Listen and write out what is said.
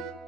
thank you